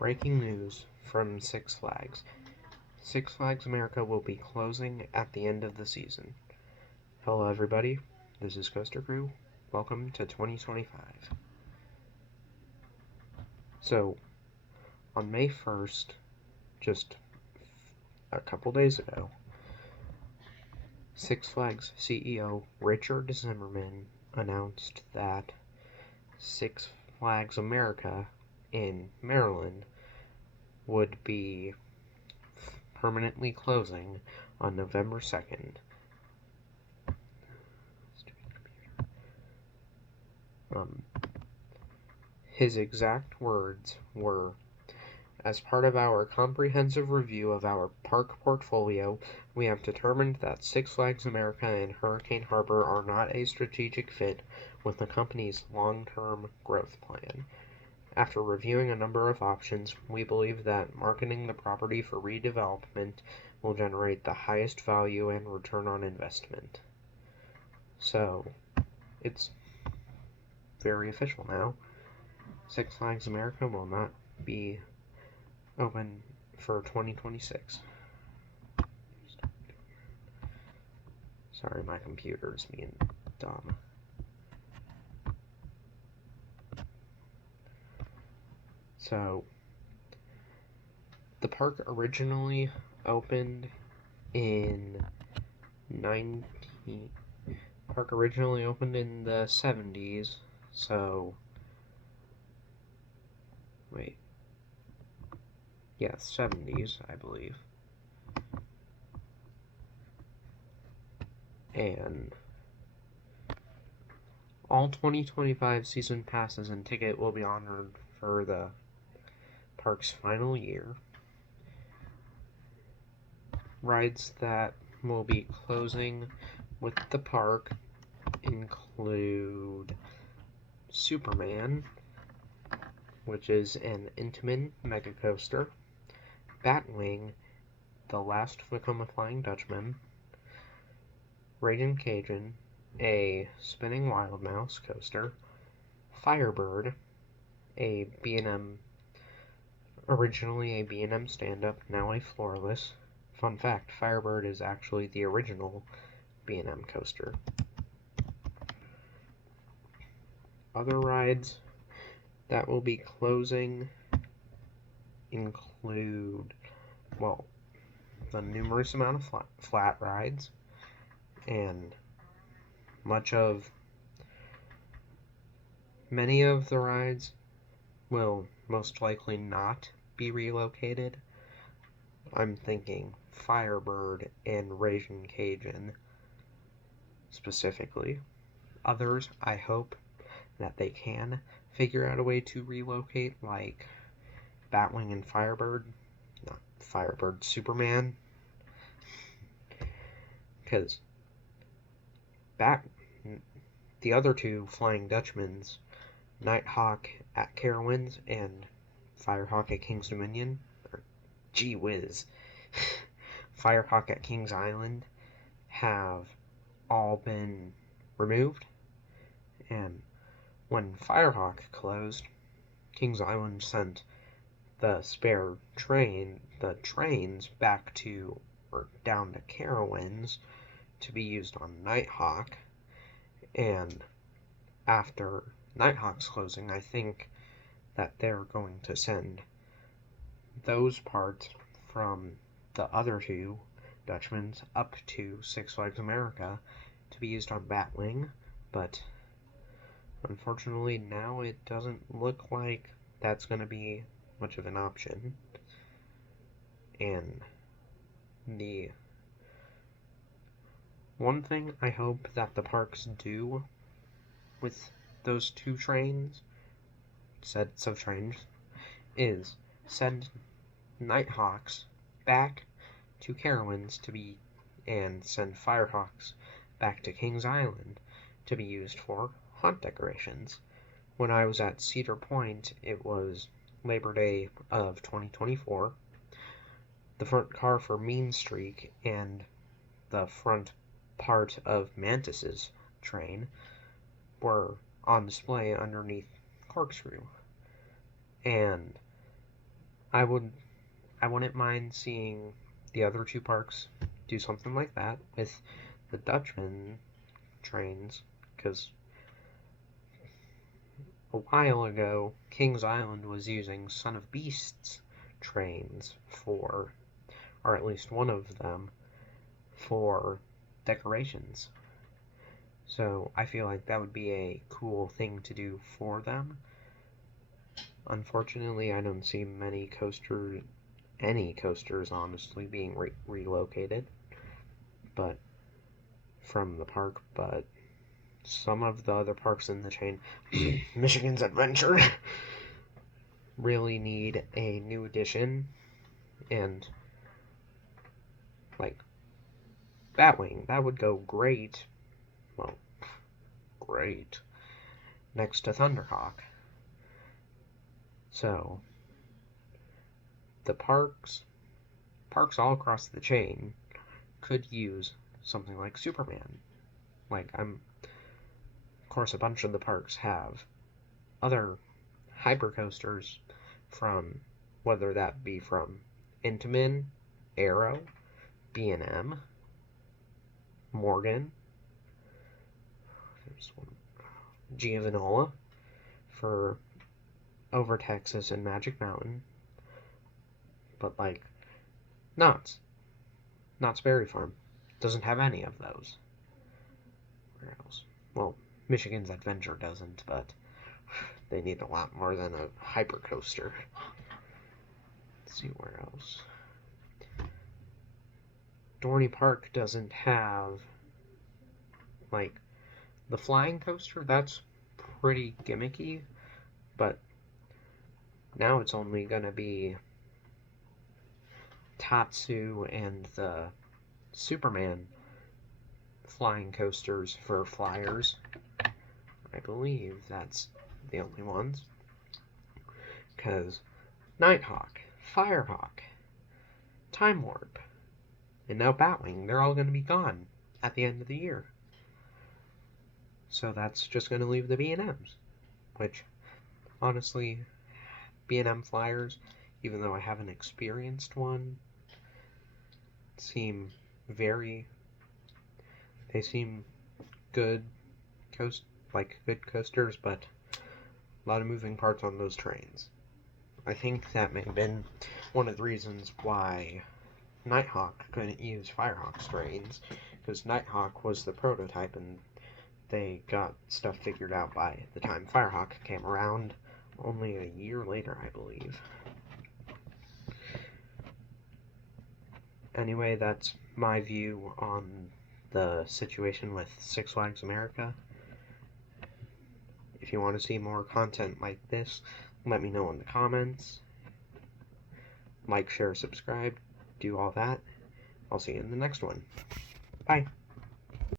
Breaking news from Six Flags. Six Flags America will be closing at the end of the season. Hello everybody, this is Coaster Crew. Welcome to 2025. So, on May 1st, just a couple days ago, Six Flags CEO Richard Zimmerman announced that Six Flags America in Maryland would be permanently closing on November 2nd. His exact words were, "As part of our comprehensive review of our park portfolio, we have determined that Six Flags America and Hurricane Harbor are not a strategic fit with the company's long-term growth plan. After reviewing a number of options, we believe that marketing the property for redevelopment will generate the highest value and return on investment." So, it's very official now. Six Flags America will not be open for 2026. Sorry, my computer's being dumb. So, the park originally opened in the 70s, so wait. Yeah, 70s, I believe. And all 2025 season passes and ticket will be honored for the park's final year. Rides that will be closing with the park include Superman, which is an Intamin mega coaster, Batwing, the last to become a Flying Dutchman, Raging Cajun, a spinning Wild Mouse coaster, Firebird, a B&M, originally a B&M stand-up, now a floorless. Fun fact, Firebird is actually the original B&M coaster. Other rides that will be closing include, well, the numerous amount of flat rides, and many of the rides will most likely not be relocated. I'm thinking Firebird and Raging Cajun specifically. Others, I hope that they can figure out a way to relocate, like Batwing and Firebird. Not Firebird, Superman. Because the other two Flying Dutchmans, Nighthawk at Carowinds and Firehawk at King's Dominion, or gee whiz, Firehawk at King's Island, have all been removed. And when Firehawk closed, King's Island sent the spare trains back to, or down to Carowinds to be used on Nighthawk. And after Nighthawk's closing, I think that they're going to send those parts from the other two Dutchmans up to Six Flags America to be used on Batwing, but unfortunately now it doesn't look like that's going to be much of an option. And the one thing I hope that the parks do with those two sets of trains, is send Nighthawks back to Carowinds and send Firehawks back to Kings Island to be used for haunt decorations. When I was at Cedar Point, it was Labor Day of 2024. The front car for Mean Streak and the front part of Mantis's train were on display underneath Corkscrew. And I wouldn't mind seeing the other two parks do something like that with the Dutchman trains, because a while ago, Kings Island was using Son of Beasts trains for, or at least one of them, for decorations. So I feel like that would be a cool thing to do for them. Unfortunately, I don't see any coasters honestly being relocated, but from the park, but some of the other parks in the chain, Michigan's Adventure, really need a new addition, and like Batwing, that would go great, well, great, next to Thunderhawk. So, the parks all across the chain could use something like Superman. Of course, a bunch of the parks have other hypercoasters from, whether that be from Intamin, Arrow, B&M, Morgan, there's one, Giovanola for over Texas and Magic Mountain, but like Knott's Berry Farm doesn't have any of those. Where else? Well, Michigan's Adventure doesn't, but they need a lot more than a hypercoaster. Let's see where else. Dorney Park doesn't have, like, the flying coaster. That's pretty gimmicky, but now it's only gonna be Tatsu and the Superman flying coasters for flyers. I believe that's the only ones. Because Nighthawk, Firehawk, Time Warp, and now Batwing, they're all going to be gone at the end of the year. So that's just going to leave the B&Ms, which, honestly, B&M flyers, even though I haven't experienced one, seem good good coasters, but a lot of moving parts on those trains. I think that may have been one of the reasons why Nighthawk couldn't use Firehawk's trains, because Nighthawk was the prototype and they got stuff figured out by the time Firehawk came around, only a year later, I believe. Anyway, that's my view on the situation with Six Flags America. If you want to see more content like this, let me know in the comments. Like, share, subscribe, do all that. I'll see you in the next one. Bye.